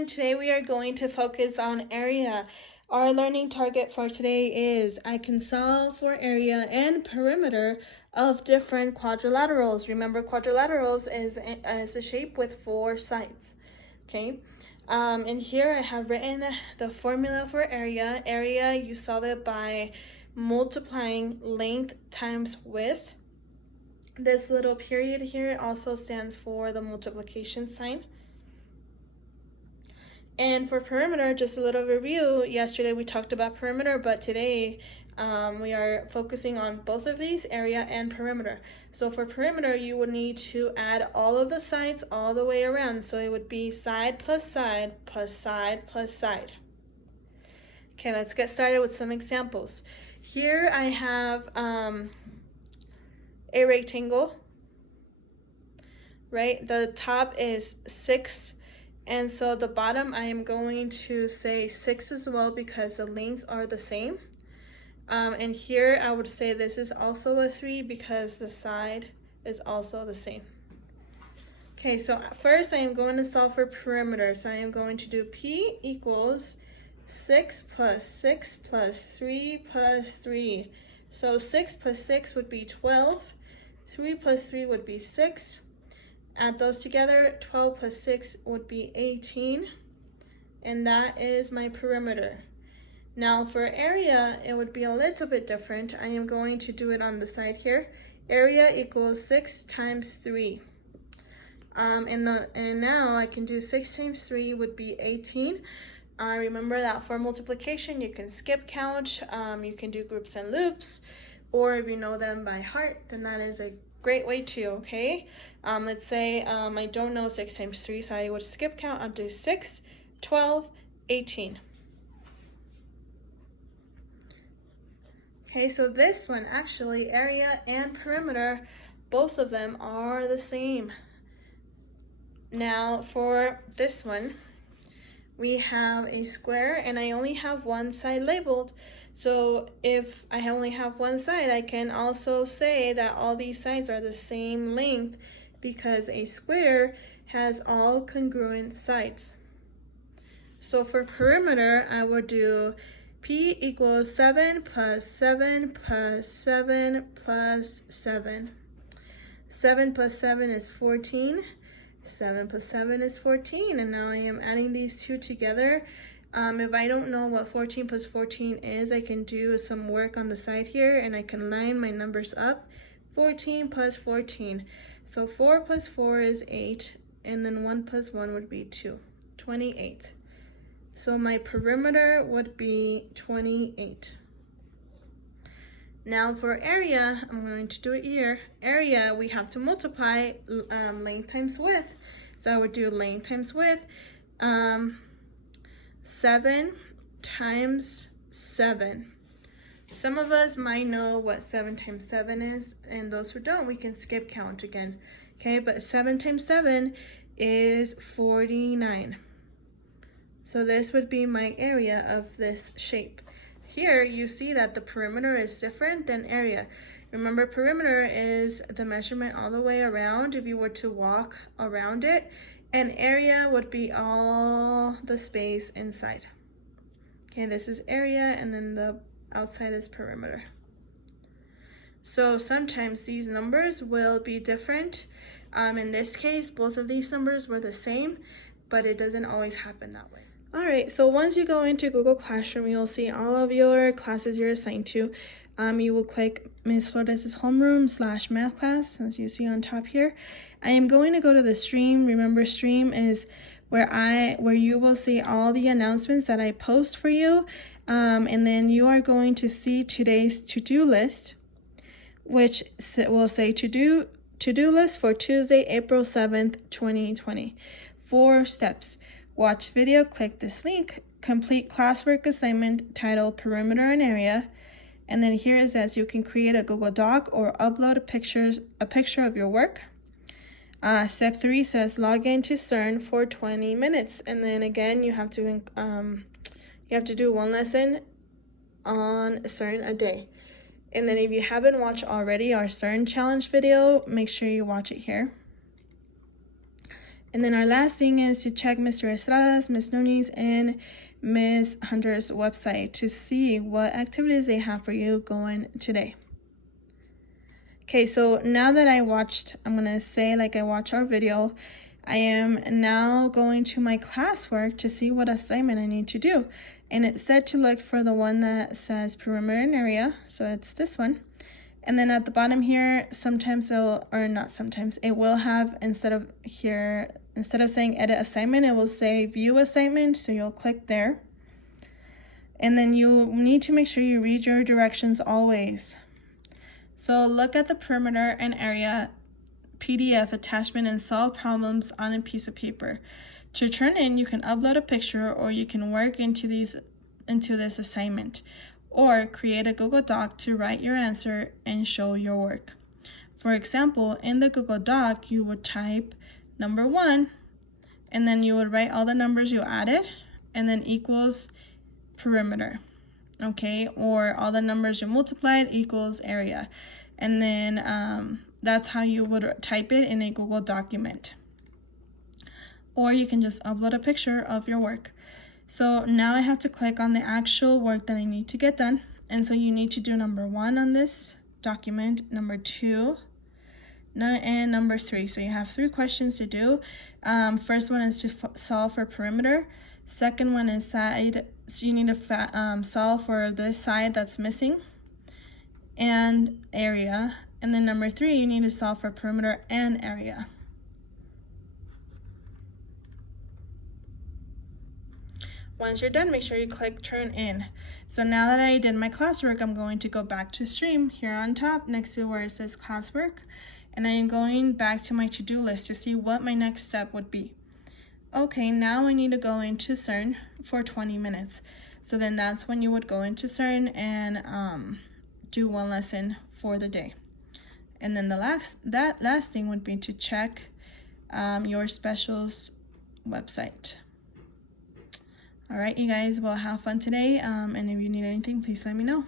everyone. Today we are going to focus on area. Our learning target for today is I can solve for area and perimeter of different quadrilaterals. Remember, quadrilaterals is a shape with 4 sides. Okay. And here I have written the formula for area. Area, you solve it by multiplying length times width. This little period here also stands for the multiplication sign. And for perimeter, just a little review. Yesterday we talked about perimeter, but today we are focusing on both of these, area and perimeter. So for perimeter, you would need to add all of the sides all the way around. So it would be side plus side plus side plus side. Okay, let's get started with some examples. Here I have a rectangle, right? The top is 6. And so the bottom, I am going to say 6 as well because the lengths are the same. And here I would say this is also a 3 because the side is also the same. Okay, so first I am going to solve for perimeter. So I am going to do P equals 6 plus 6 plus 3 plus 3. So 6 plus 6 would be 12. 3 plus 3 would be 6. Add those together, 12 plus 6 would be 18, and that is my perimeter. Now for area, it would be a little bit different. I am going to do it on the side here. Area equals 6 times 3. And now I can do 6 times 3 would be 18. Remember that for multiplication, you can skip count, you can do groups and loops, or if you know them by heart, then that is a great way too, okay? Let's say I don't know 6 times 3, so I would skip count. I'll do 6, 12, 18. Okay, so this one, actually, area and perimeter, both of them are the same. Now for this one, we have a square and I only have one side labeled. So if I only have one side, I can also say that all these sides are the same length because a square has all congruent sides. So for perimeter, I will do P equals 7 plus 7 plus 7 plus 7. 7 plus 7 is 14. 7 plus 7 is 14, and now I am adding these two together. If I don't know what 14 plus 14 is, I can do some work on the side here and I can line my numbers up. 14 plus 14. So 4 plus 4 is 8, and then 1 plus 1 would be 2. 28. So my perimeter would be 28. Now for area, I'm going to do it here. Area, we have to multiply length times width. So I would do length times width. 7 times 7. Some of us might know what 7 times 7 is, and those who don't, we can skip count again. Okay, but 7 times 7 is 49. So this would be my area of this shape. Here you see that the perimeter is different than area. Remember, perimeter is the measurement all the way around if you were to walk around it, and area would be all the space inside. Okay, this is area and then the outside is perimeter. So sometimes these numbers will be different. In this case, both of these numbers were the same, but it doesn't always happen that way. All right, so once you go into Google Classroom, you'll see all of your classes you're assigned to. You will click Ms. Flores' homeroom / math class, as you see on top here. I am going to go to the stream. Remember, stream is where you will see all the announcements that I post for you. And then you are going to see today's to-do list, which will say to-do list for Tuesday, April 7th, 2020. 4 steps. Watch video, click this link, complete classwork assignment titled Perimeter and Area, and then here it says you can create a Google Doc or upload a picture of your work. Step 3 says log in to CERN for 20 minutes, and then again you have to do 1 lesson on CERN a day. And then if you haven't watched already our CERN challenge video, make sure you watch it here. And then our last thing is to check Mr. Estrada's, Ms. Noni's, and Ms. Hunter's website to see what activities they have for you going today. Okay, so now that I'm gonna say like I watch our video, I am now going to my classwork to see what assignment I need to do. And it said to look for the one that says perimeter and area, so it's this one. And then at the bottom here, it will have, instead of saying edit assignment, it will say view assignment, so you'll click there. And then you need to make sure you read your directions always. So look at the perimeter and area PDF attachment and solve problems on a piece of paper. To turn in, you can upload a picture, or you can work into this assignment, or create a Google Doc to write your answer and show your work. For example, in the Google Doc, you would type number 1, and then you would write all the numbers you added, and then equals perimeter, okay? Or all the numbers you multiplied equals area. And then that's how you would type it in a Google document. Or you can just upload a picture of your work. So now I have to click on the actual work that I need to get done. And so you need to do number 1 on this document, number 2, and number 3. So you have 3 questions to do. First one is to solve for perimeter. Second one is side. So you need to solve for this side that's missing, and area. And then number 3, you need to solve for perimeter and area. Once you're done, make sure you click turn in. So now that I did my classwork, I'm going to go back to stream here on top next to where it says classwork. And I am going back to my to-do list to see what my next step would be. Okay, now I need to go into CERN for 20 minutes. So then that's when you would go into CERN and do 1 lesson for the day. And then that last thing would be to check your specials website. All right, you guys, well, have fun today. And if you need anything, please let me know.